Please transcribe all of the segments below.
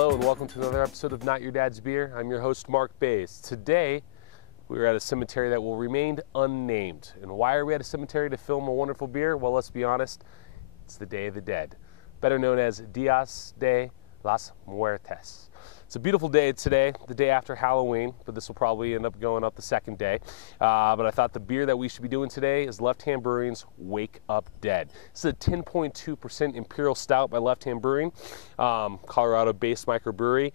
Hello and welcome to another episode of Not Your Dad's Beer. I'm your host, Mark Bays. Today, we're at a cemetery that will remain unnamed. And why are we at a cemetery to film a wonderful beer? Well, let's be honest, it's the Day of the Dead, better known as Días de las Muertes. It's a beautiful day today, the day after Halloween, but this will probably end up going up the second day. But I thought the beer that we should be doing today is Left Hand Brewing's Wake Up Dead. This is a 10.2% Imperial Stout by Left Hand Brewing, Colorado-based microbrewery.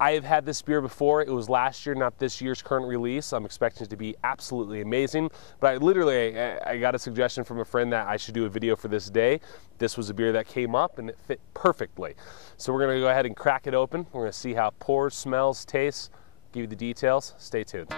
I have had this beer before. It was last year, not this year's current release. I'm expecting it to be absolutely amazing. But I got a suggestion from a friend that I should do a video for this day. This was a beer that came up and it fit perfectly. So we're going to go ahead and crack it open. We're going to see how it pours, smells, tastes, give you the details. Stay tuned.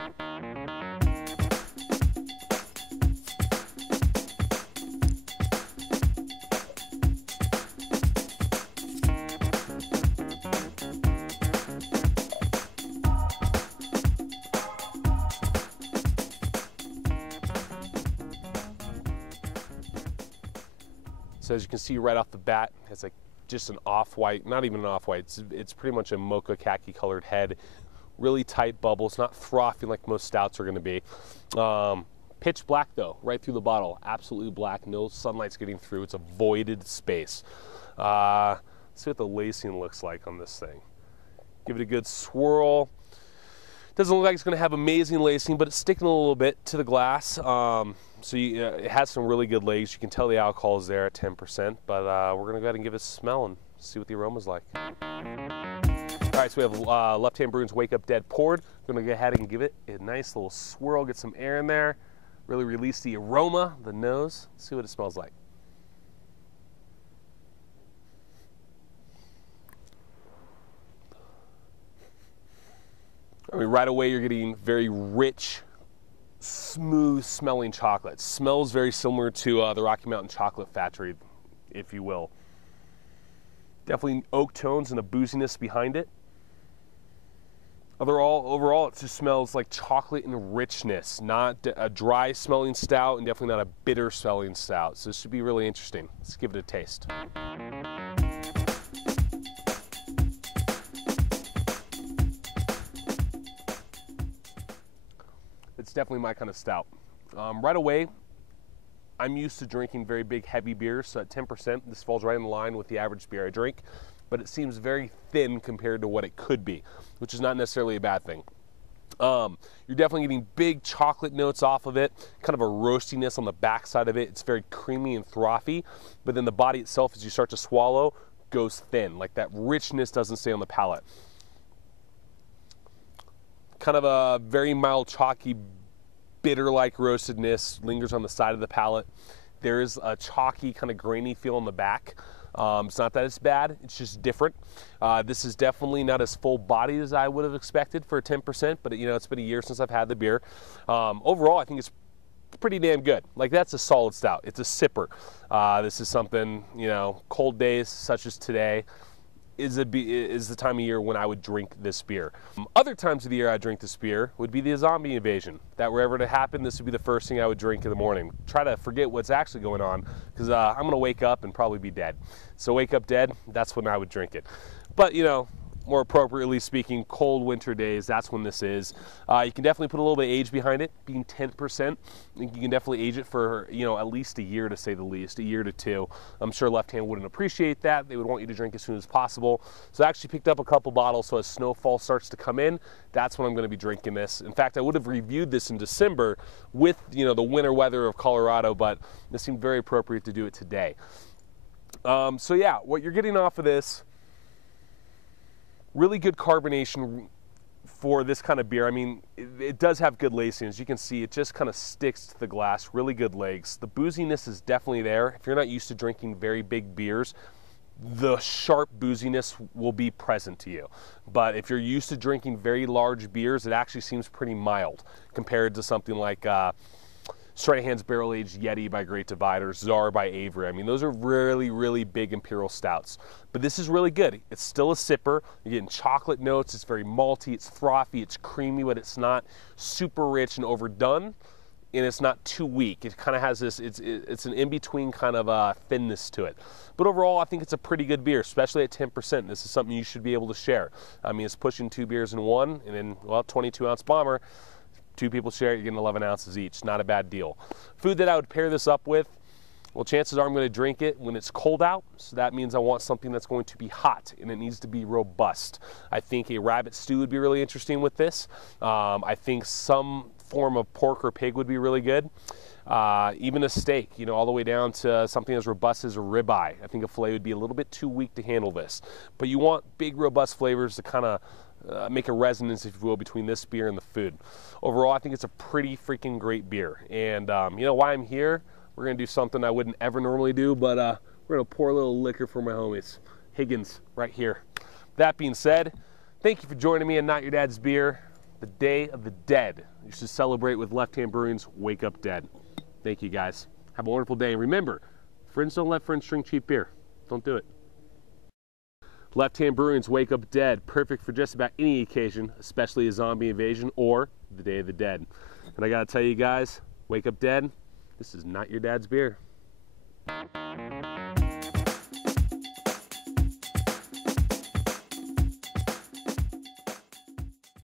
So as you can see right off the bat, it's like just an off-white, not even an off-white, it's pretty much a mocha khaki colored head, really tight bubbles, not frothy like most stouts are going to be. Pitch black though, right through the bottle, absolutely black, no sunlight's getting through, it's a voided space. Let's see what the lacing looks like on this thing. Give it a good swirl. Doesn't look like it's going to have amazing lacing, but it's sticking a little bit to the glass. It has some really good legs. You can tell the alcohol is there at 10%, but we're going to go ahead and give it a smell and see what the aroma's like. All right, so we have Left Hand Brewing's Wake Up Dead poured. We're going to go ahead and give it a nice little swirl, get some air in there, really release the aroma, the nose, see what it smells like. I mean, right away you're getting very rich, smooth smelling chocolate. Smells very similar to the Rocky Mountain Chocolate Factory, if you will. Definitely oak tones and a booziness behind it. Overall, it just smells like chocolate and richness, not a dry smelling stout and definitely not a bitter smelling stout. So this should be really interesting. Let's give it a taste. It's definitely my kind of stout. Right away, I'm used to drinking very big, heavy beers, so at 10%, this falls right in line with the average beer I drink, but it seems very thin compared to what it could be, which is not necessarily a bad thing. You're definitely getting big chocolate notes off of it, kind of a roastiness on the backside of it. It's very creamy and frothy, but then the body itself, as you start to swallow, goes thin. Like that richness doesn't stay on the palate. Kind of a very mild, chalky, bitter-like roastedness lingers on the side of the palate. There is a chalky, kind of grainy feel on the back. It's not that it's bad, it's just different. This is definitely not as full-bodied as I would have expected for a 10%, but it's been a year since I've had the beer. Overall, I think it's pretty damn good. Like, that's a solid stout. It's a sipper. This is something, cold days such as today, is the time of year when I would drink this beer. Other times of the year I drink this beer would be the zombie invasion. That were ever to happen, this would be the first thing I would drink in the morning. Try to forget what's actually going on, because I'm going to wake up and probably be dead. So Wake Up Dead, that's when I would drink it. But, more appropriately speaking, cold winter days, that's when this is. You can definitely put a little bit of age behind it, being 10%. You can definitely age it for, at least a year, to say the least, a year to two. I'm sure Left Hand wouldn't appreciate that. They would want you to drink as soon as possible. So I actually picked up a couple bottles, so as snowfall starts to come in, that's when I'm going to be drinking this. In fact, I would have reviewed this in December with, the winter weather of Colorado, but it seemed very appropriate to do it today. So yeah, what you're getting off of this, really good carbonation for this kind of beer. I mean, it does have good lacing. As you can see, it just kind of sticks to the glass, really good legs. The booziness is definitely there. If you're not used to drinking very big beers, the sharp booziness will be present to you. But if you're used to drinking very large beers, it actually seems pretty mild compared to something like Strahan's Barrel Aged Yeti by Great Divide or Czar by Avery. I mean, those are really, really big imperial stouts. But this is really good. It's still a sipper. You're getting chocolate notes. It's very malty. It's frothy. It's creamy, but it's not super rich and overdone and it's not too weak. It kind of has this, it's an in-between kind of thinness to it. But overall, I think it's a pretty good beer, especially at 10%. This is something you should be able to share. I mean, it's pushing 2 beers in one, and then, well, 22-ounce bomber. 2 people share it, you're getting 11 ounces each. Not a bad deal. Food that I would pair this up with, well, chances are I'm going to drink it when it's cold out, so that means I want something that's going to be hot, and it needs to be robust. I think a rabbit stew would be really interesting with this. I think some form of pork or pig would be really good. Even a steak, you know, all the way down to something as robust as a ribeye. I think a filet would be a little bit too weak to handle this. But you want big, robust flavors to kind of make a resonance, if you will, between this beer and the food. Overall, I think it's a pretty freaking great beer. And you know why I'm here? We're going to do something I wouldn't ever normally do, but we're going to pour a little liquor for my homies. Higgins, right here. That being said, thank you for joining me on Not Your Dad's Beer, the Day of the Dead. You should celebrate with Left Hand Brewing's Wake Up Dead. Thank you, guys. Have a wonderful day. And remember, friends don't let friends drink cheap beer. Don't do it. Left Hand Brewing's Wake Up Dead, perfect for just about any occasion, especially a zombie invasion or the Day of the Dead. And I gotta tell you guys, Wake Up Dead, this is not your dad's beer.